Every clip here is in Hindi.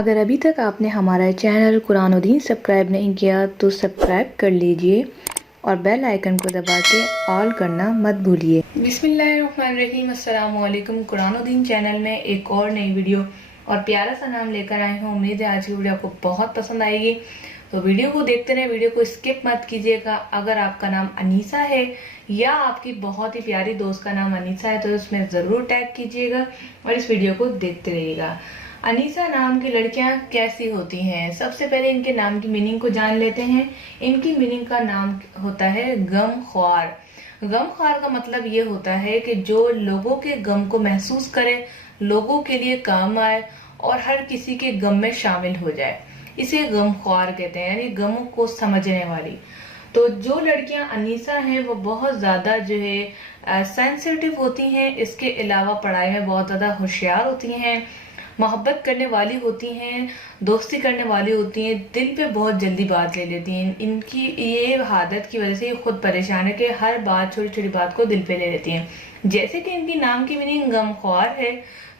अगर अभी तक आपने हमारा चैनल कुरान और दीन सब्सक्राइब नहीं किया तो सब्सक्राइब कर लीजिए और बेल आइकन को दबा के ऑल करना मत भूलिए। बिस्मिल्लाहिर्रहमानिर्रहीम, अस्सलाम वालेकुम। कुरान और दीन चैनल में एक और नई वीडियो और प्यारा सा नाम लेकर आई हूँ। उम्मीद है आज की वीडियो आपको बहुत पसंद आएगी, तो वीडियो को देखते रहे, वीडियो को स्किप मत कीजिएगा। अगर आपका नाम अनीसा है या आपकी बहुत ही प्यारी दोस्त का नाम अनीसा है तो इसमें ज़रूर टैग कीजिएगा और इस वीडियो को देखते रहिएगा। अनीसा नाम की लड़कियां कैसी होती हैं? सबसे पहले इनके नाम की मीनिंग को जान लेते हैं। इनकी मीनिंग का नाम होता है गमख्वार। गमख्वार का मतलब ये होता है कि जो लोगों के गम को महसूस करे, लोगों के लिए काम आए और हर किसी के गम में शामिल हो जाए, इसे गमख्वार कहते हैं, यानी गमों को समझने वाली। तो जो लड़कियां अनीसा हैं वो बहुत ज्यादा जो है सेंसिटिव होती हैं। इसके अलावा पढ़ाई में बहुत ज्यादा होशियार होती हैं, मोहब्बत करने वाली होती हैं, दोस्ती करने वाली होती हैं, दिल पे बहुत जल्दी बात ले लेती हैं। इनकी ये आदत की वजह से ये खुद परेशान है कि हर बात, छोटी छोटी बात को दिल पे ले लेती हैं। जैसे कि इनकी नाम की मीनिंग गमख्वार है,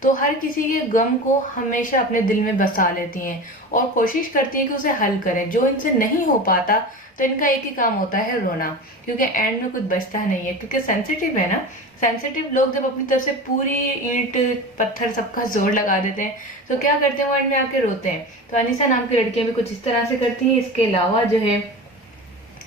तो हर किसी के गम को हमेशा अपने दिल में बसा लेती हैं और कोशिश करती हैं कि उसे हल करें। जो इनसे नहीं हो पाता तो इनका एक ही काम होता है रोना, क्योंकि एंड में कुछ बचता नहीं है, क्योंकि सेंसिटिव है ना। सेंसिटिव लोग जब अपनी तरफ से पूरी ईंट पत्थर सबका जोर लगा देते हैं तो क्या करते हैं, वो एंड में आके रोते हैं। तो अनीसा नाम की लड़कियां भी कुछ इस तरह से करती हैं। इसके अलावा जो है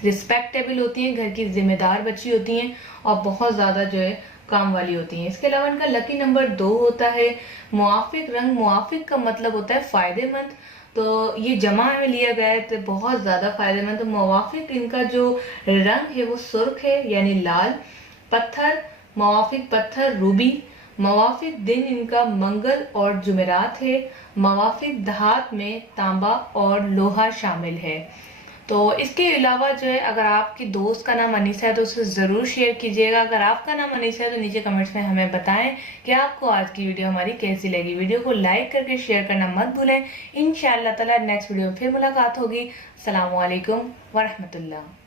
रिस्पेक्टेबल होती हैं, घर की जिम्मेदार बच्ची होती हैं और बहुत ज्यादा जो है काम वाली होती हैं। इसके अलावा इनका लकी नंबर 2 होता है। मुआफिक रंग, मुआफिक का मतलब होता है फायदेमंद, तो ये जमा में लिया गया है तो बहुत ज्यादा फायदेमंद। तो मुआफिक इनका जो रंग है वो सुर्ख है, यानी लाल। पत्थर, मुआफिक पत्थर रूबी। मुआफिक दिन इनका मंगल और जुमेरात है। मुआफिक धात में तांबा और लोहा शामिल है। तो इसके अलावा जो है अगर आपकी दोस्त का नाम अनीसा है तो उसे जरूर शेयर कीजिएगा। अगर आपका नाम अनीसा है तो नीचे कमेंट्स में हमें बताएं कि आपको आज की वीडियो हमारी कैसी लगी। वीडियो को लाइक करके शेयर करना मत भूलें। इंशाअल्लाह ताला नेक्स्ट वीडियो में फिर मुलाकात होगी। अस्सलाम वालेकुम वरहमतुल्लाह।